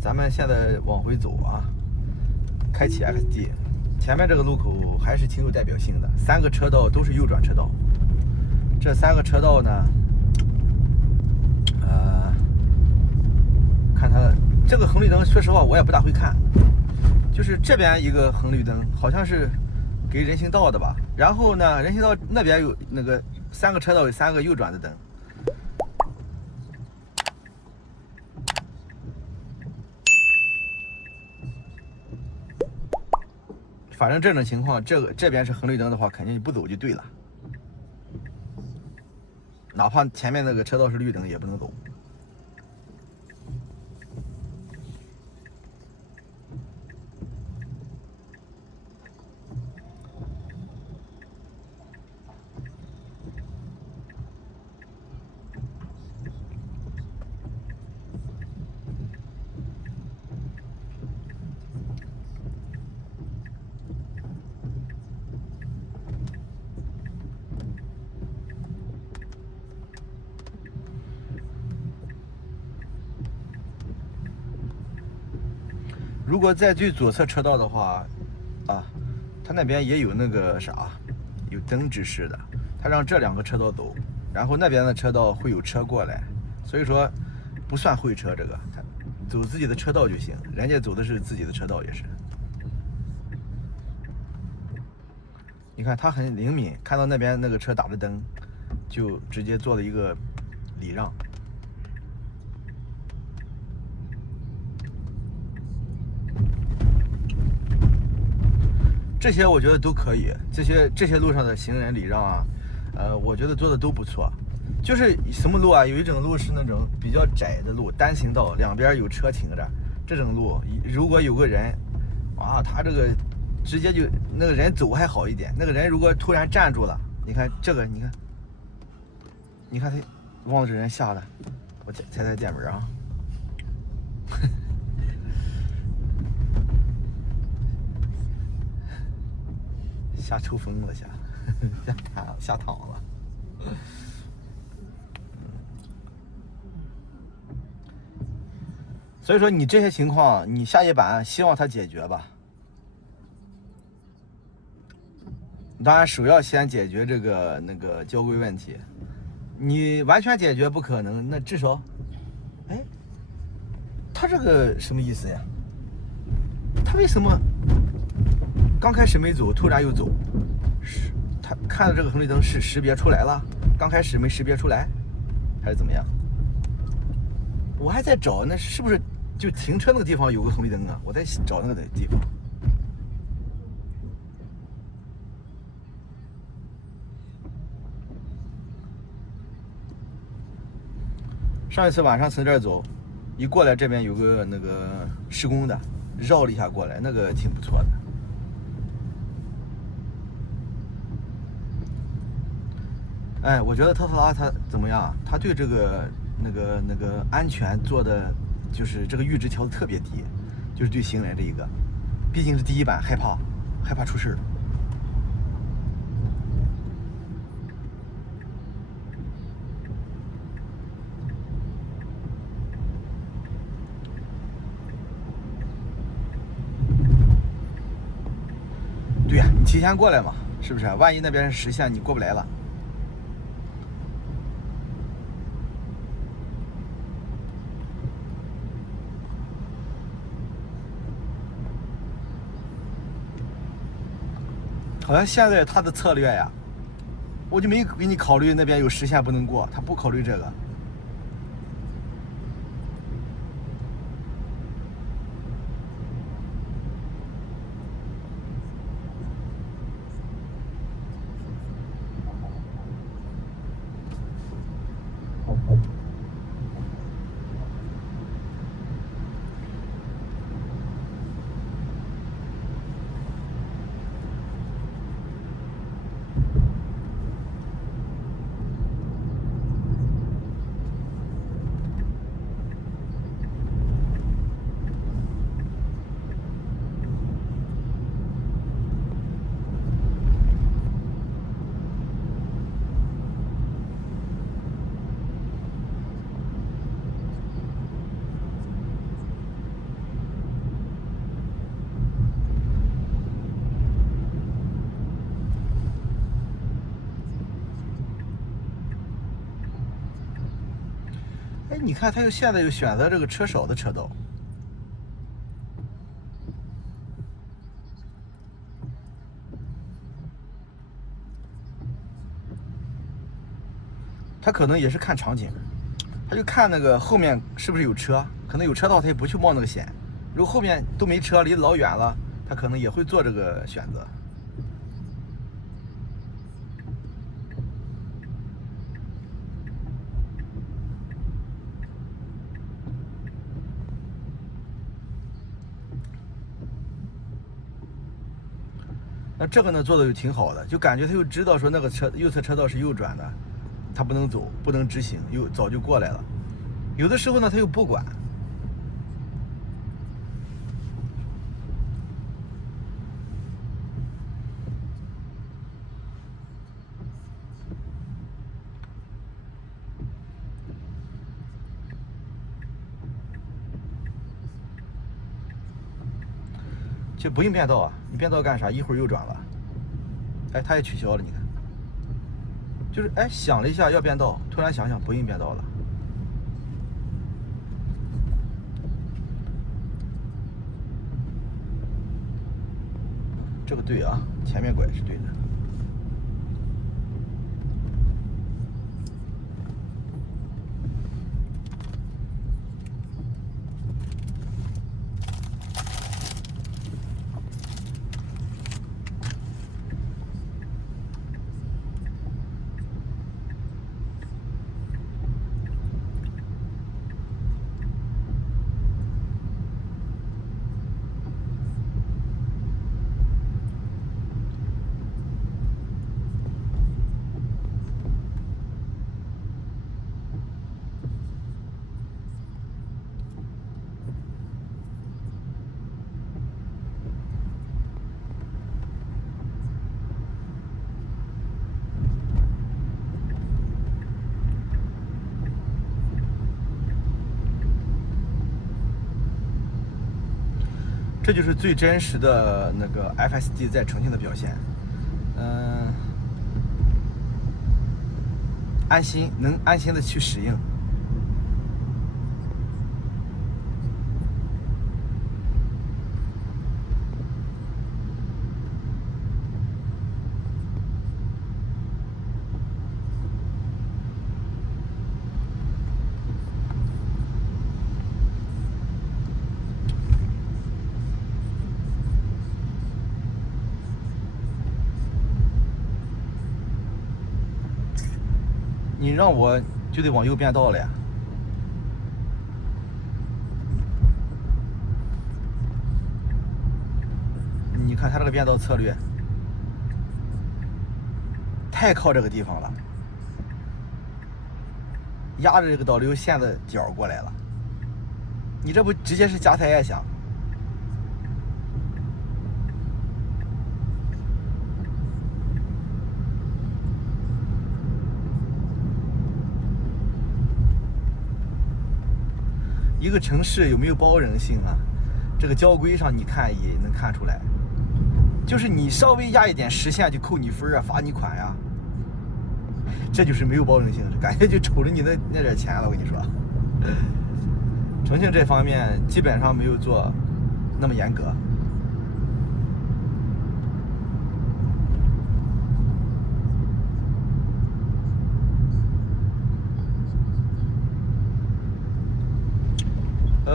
咱们现在往回走啊，开启 XD， 前面这个路口还是挺有代表性的，3个车道都是右转车道。这3个车道呢，看它这个红绿灯，说实话我也不大会看，就是这边一个红绿灯，好像是给人行道的吧。然后呢，人行道那边有那个3个车道有3个右转的灯。反正这种情况，这边是红绿灯的话，肯定你不走就对了。哪怕前面那个车道是绿灯，也不能走。如果在最左侧车道的话，啊，他那边也有那个啥，有灯指示的，他让这2个车道走，然后那边的车道会有车过来，所以说不算会车，这个他走自己的车道就行，人家走的是自己的车道也是。你看他很灵敏，看到那边那个车打着灯，就直接做了一个礼让。这些我觉得都可以，这些路上的行人礼让啊，我觉得做的都不错。就是什么路啊？有一种路是那种比较窄的路，单行道，两边有车停着，这种路如果有个人，啊，他这个直接就那个人走还好一点，那个人如果突然站住了，你看这个，你看他往这人吓的，我踩电门啊。吓抽风了，吓躺了。所以说你这些情况，你下一版希望它解决吧。当然，首要先解决这个那个交规问题。你完全解决不可能，那至少，哎，他这个什么意思呀？他为什么刚开始没走，突然又走？是他看到这个红绿灯是识别出来了，刚开始没识别出来，还是怎么样？我还在找，那是不是就停车那个地方有个红绿灯啊？我在找那个地方。上一次晚上从这儿走，一过来这边有个那个施工的，绕了一下过来，那个挺不错的。哎，我觉得特斯拉它怎么样？它对这个那个安全做的，就是这个阈值调的特别低，就是对行人这一个，毕竟是第一版，害怕出事。对呀，你提前过来嘛，是不是？万一那边是实线，你过不来了。好像现在他的策略呀，我就没给你考虑那边有实线不能过，他不考虑这个。你看他现在又选择这个车少的车道。他可能也是看场景，他就看那个后面是不是有车，可能有车道他也不去冒那个险。如果后面都没车，离得老远了，他可能也会做这个选择。那这个呢做的就挺好的，就感觉他又知道说那个右侧车道是右转的，他不能走，不能直行，又早就过来了。有的时候呢他又不管。就不用变道啊，你变道干啥？一会儿右转了，哎，他也取消了，你看，就是哎想了一下要变道，突然想想不用变道了。这个对啊，前面拐是对的。这就是最真实的那个 FSD 在呈现的表现。安心，能安心的去使用。你让我就得往右变道了呀。你看他这个变道策略，太靠这个地方了，压着这个导流线的角过来了。你这不直接是夹台爱响？一个城市有没有包容性啊？这个交规上你看也能看出来，就是你稍微压一点实线就扣你分啊，罚你款呀，这就是没有包容性，感觉就瞅着你那点钱了。我跟你说，重庆这方面基本上没有做那么严格。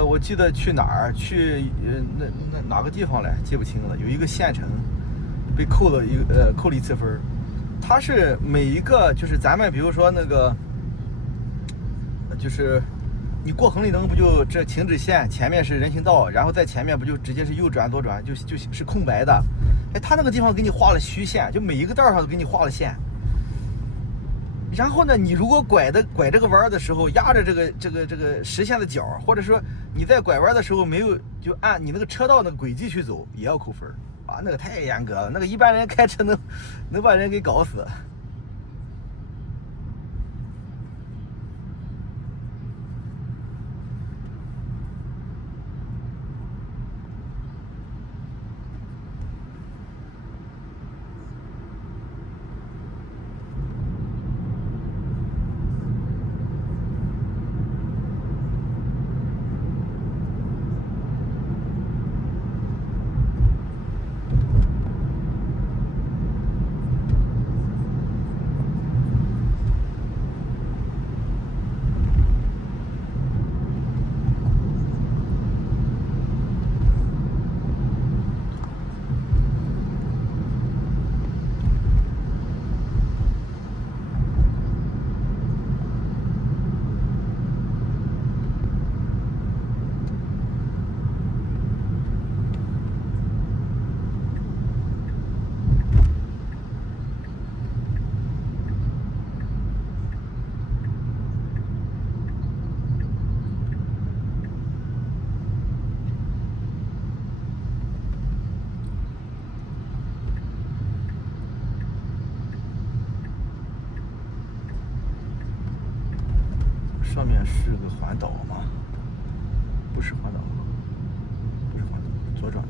我记得去哪儿去哪个地方来，记不清了。有一个县城被扣了扣了1次分，它是每一个就是咱们比如说那个就是你过红绿灯不就这停止线前面是人行道，然后在前面不就直接是右转左转就是空白的，哎，他那个地方给你画了虚线，就每一个道上都给你画了线。然后呢，你如果拐这个弯的时候压着这个实线的角，或者说你在拐弯的时候没有就按你那个车道那个轨迹去走，也要扣分啊！那个太严格了，那个一般人开车能把人给搞死。上面是个环岛吗？不是环岛，不是环岛，左转的。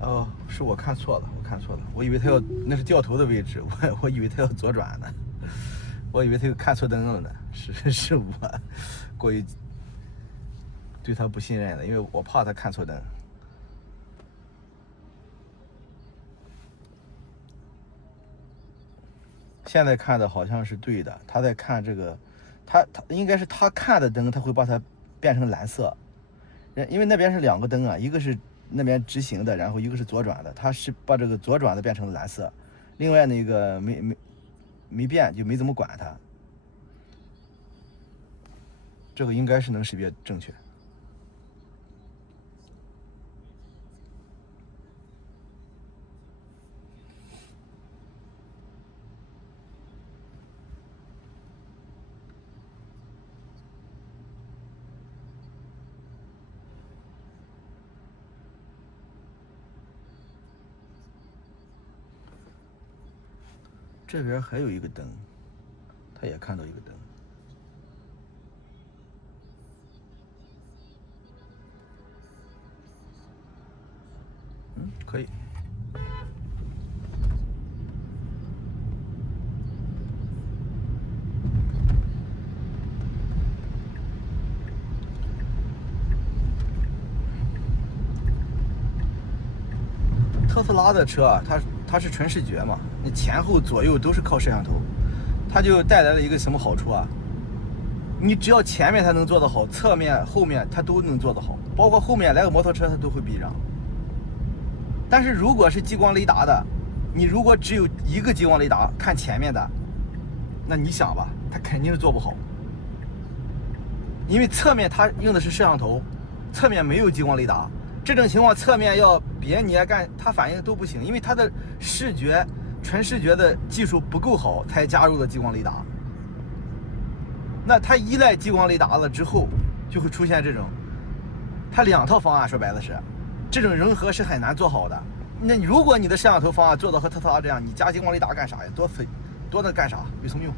哦，是我看错了，我以为他要那是掉头的位置，我以为他要左转呢，我以为他又看错灯了呢，是我过于对他不信任了，因为我怕他看错灯。现在看的好像是对的，他在看这个，他应该是他看的灯，他会把它变成蓝色，因为那边是两个灯啊，一个是那边直行的，然后一个是左转的，他是把这个左转的变成蓝色，另外那个没变，就没怎么管它。这个应该是能识别正确。这边还有一个灯，他也看到一个灯。可以。特斯拉的车啊，它是纯视觉嘛，你前后左右都是靠摄像头，它就带来了一个什么好处啊？你只要前面它能做得好，侧面后面它都能做得好，包括后面来个摩托车它都会避让。但是如果是激光雷达的，你如果只有一个激光雷达看前面的，那你想吧，它肯定是做不好，因为侧面它用的是摄像头，侧面没有激光雷达，这种情况侧面要别你干它反应都不行，因为它的纯视觉的技术不够好，才加入了激光雷达。那它依赖激光雷达了之后，就会出现这种，它两套方案，说白了是，这种融合是很难做好的。那如果你的摄像头方案做到和特斯拉这样，你加激光雷达干啥呀？多能干啥？有什么用？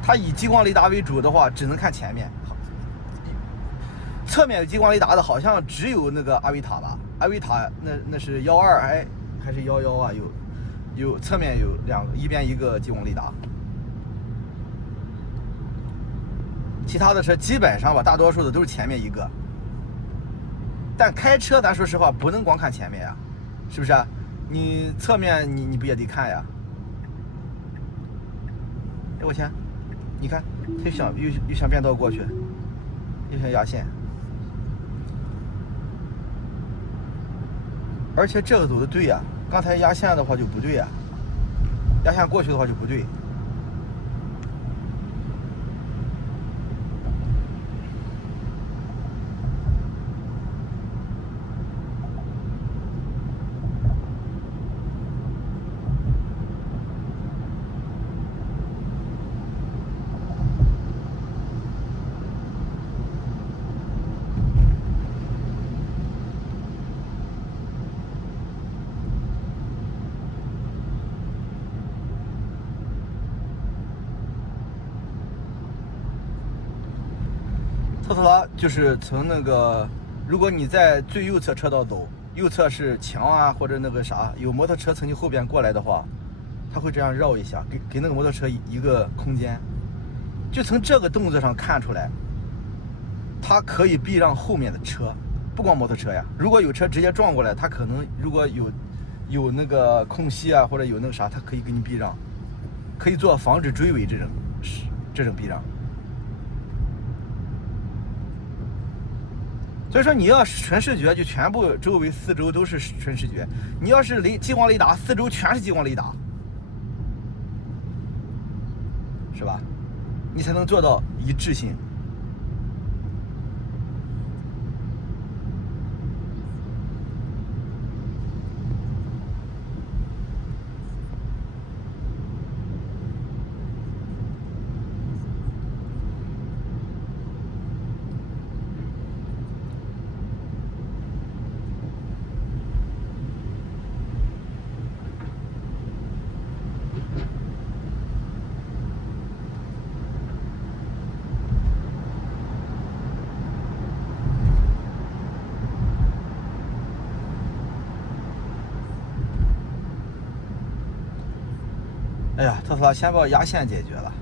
它以激光雷达为主的话，只能看前面。侧面有激光雷达的，好像只有那个阿维塔吧？阿维塔那是12还是11啊？有侧面有两个，一边一个激光雷达。其他的车基本上吧，大多数的都是前面一个。但开车咱说实话不能光看前面呀，是不是啊？你侧面你不也得看呀？哎，我天，你看他又想变道过去，又想压线，而且这个走的对呀，刚才压线的话就不对呀，压线过去的话就不对。特斯拉就是从那个，如果你在最右侧车道走，右侧是墙啊或者那个啥，有摩托车从你后边过来的话，它会这样绕一下，给那个摩托车一个空间。就从这个动作上看出来，它可以避让后面的车，不光摩托车呀。如果有车直接撞过来，它可能如果有那个空隙啊或者有那个啥，它可以给你避让，可以做防止追尾这种避让。所以说你要纯视觉，就全部周围四周都是纯视觉。你要是激光雷达，四周全是激光雷达，是吧？你才能做到一致性。哎呀，特斯拉先把压线解决了，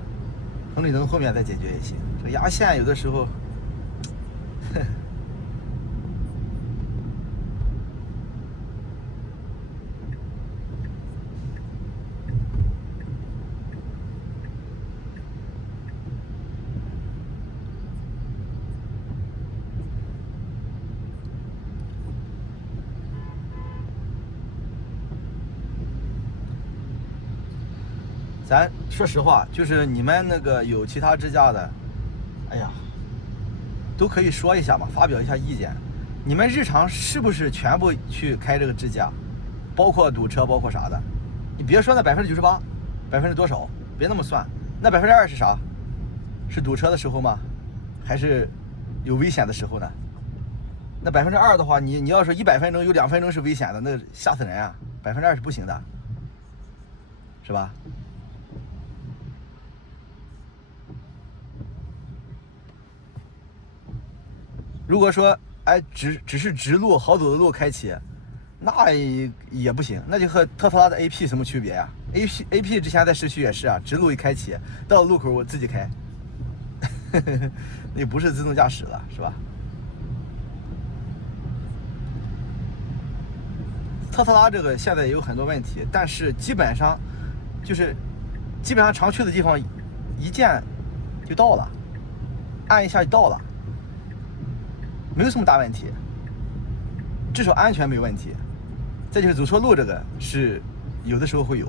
红绿灯后面再解决也行。这个压线有的时候，咱说实话，就是你们那个有其他支架的，哎呀，都可以说一下嘛，发表一下意见。你们日常是不是全部去开这个支架，包括堵车，包括啥的？你别说那98%，多少，别那么算。那2%是啥？是堵车的时候吗？还是有危险的时候呢？那2%的话，你要说100分钟有2分钟是危险的，那吓死人啊！2%是不行的，是吧？如果说哎只是直路好走的路开启，那也不行，那就和特斯拉的 AP 什么区别呀？AP 之前在市区也是啊，直路一开启，到了路口我自己开，那不是自动驾驶了，是吧？特斯拉这个现在也有很多问题，但是基本上常去的地方一键就到了，按一下就到了。没有什么大问题，至少安全没问题。再就是走错路，这个是有的时候会有。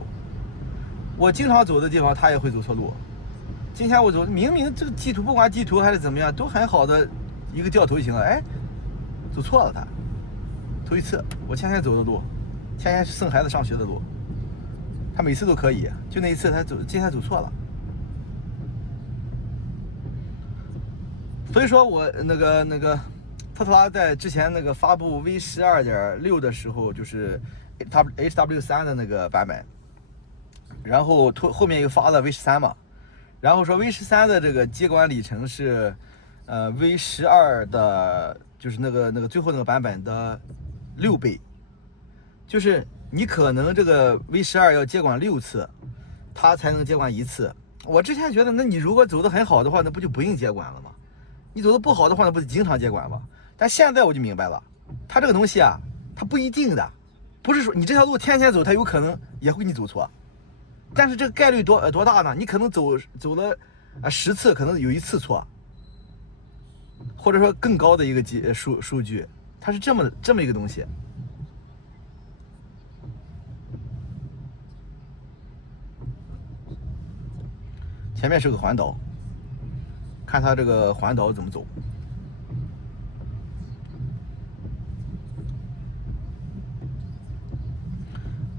我经常走的地方，他也会走错路。今天我走，明明这个地图不管地图还是怎么样，都很好的一个掉头就行了，哎，走错了他。头一次，我天天走的路，天天送孩子上学的路，他每次都可以，就那一次他今天走错了。所以说我那个。特斯拉在之前那个发布 V12.6 的时候，就是 HW3 的那个版本，然后后面又发了 V13 嘛，然后说 V13 的这个接管里程是V12的，就是那个最后那个版本的6倍，就是你可能这个 V12要接管6次，它才能接管1次。我之前觉得，那你如果走得很好的话，那不就不用接管了吗？你走得不好的话，那不是经常接管吗？但现在我就明白了，它这个东西啊，它不一定的，不是说你这条路天天走，它有可能也会你走错，但是这个概率多大呢？你可能走了10次，可能有1次错，或者说更高的一个数据，它是这么一个东西。前面是个环岛，看它这个环岛怎么走。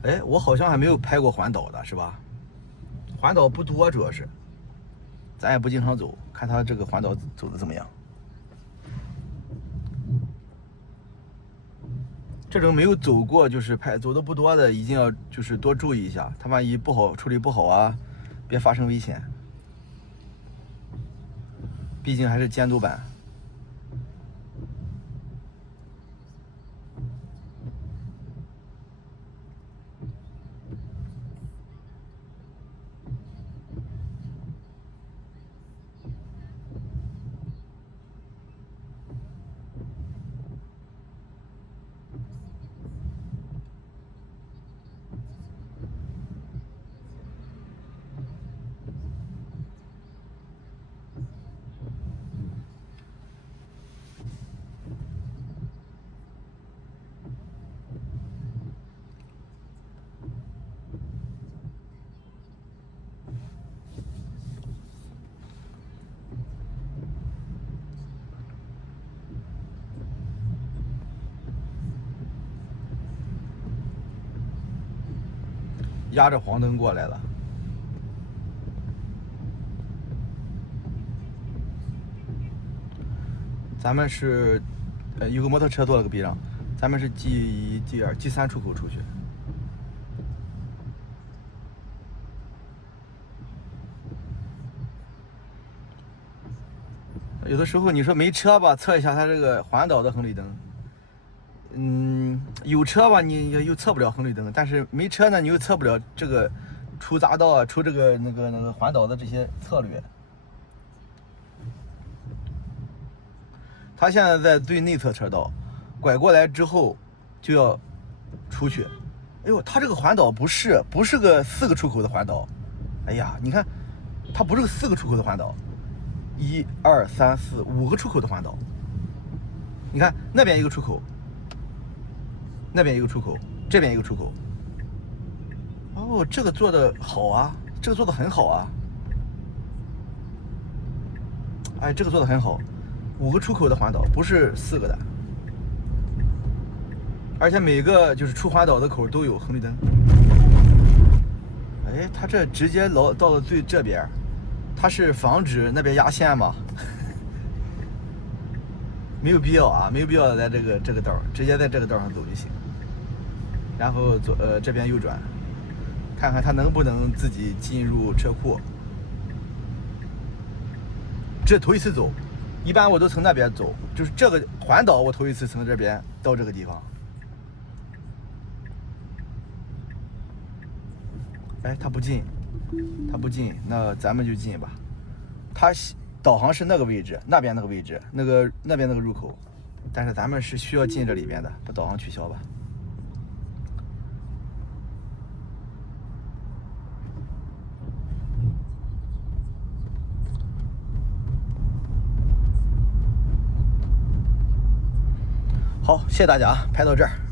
哎，我好像还没有拍过环岛的，是吧？环岛不多，主要是咱也不经常走，看他这个环岛走的怎么样。这种没有走过，就是走的不多的，一定要就是多注意一下，他万一不好处理不好啊，别发生危险。毕竟还是监督版。压着黄灯过来了。咱们是，有个摩托车做了个避让，咱们是 G1、G2、G3出口出去。有的时候你说没车吧，测一下它这个环岛的红绿灯。有车吧，你又测不了红绿灯，但是没车呢，你又测不了这个出匝道啊，出这个那个环岛的这些策略。他现在在最内侧车道，拐过来之后就要出去。哎呦，他这个环岛不是个4个出口的环岛。哎呀，你看，它不是个4个出口的环岛，1、2、3、4、5个出口的环岛。你看那边一个出口，那边一个出口，这边一个出口。哦，这个做的好啊，这个做的很好啊。哎，这个做的很好，5个出口的环岛，不是4个的。而且每个就是出环岛的口都有红绿灯。哎，他这直接到了最这边，他是防止那边压线吗？没有必要啊，没有必要在这个道，直接在这个道上走就行。然后这边右转，看看他能不能自己进入车库。这头一次走，一般我都从那边走，就是这个环岛我头一次从这边到这个地方。哎，他不进，那咱们就进吧。他导航是那个位置，那边那个位置，那边那个入口，但是咱们是需要进这里边的，把导航取消吧。好，谢谢大家啊，拍到这儿。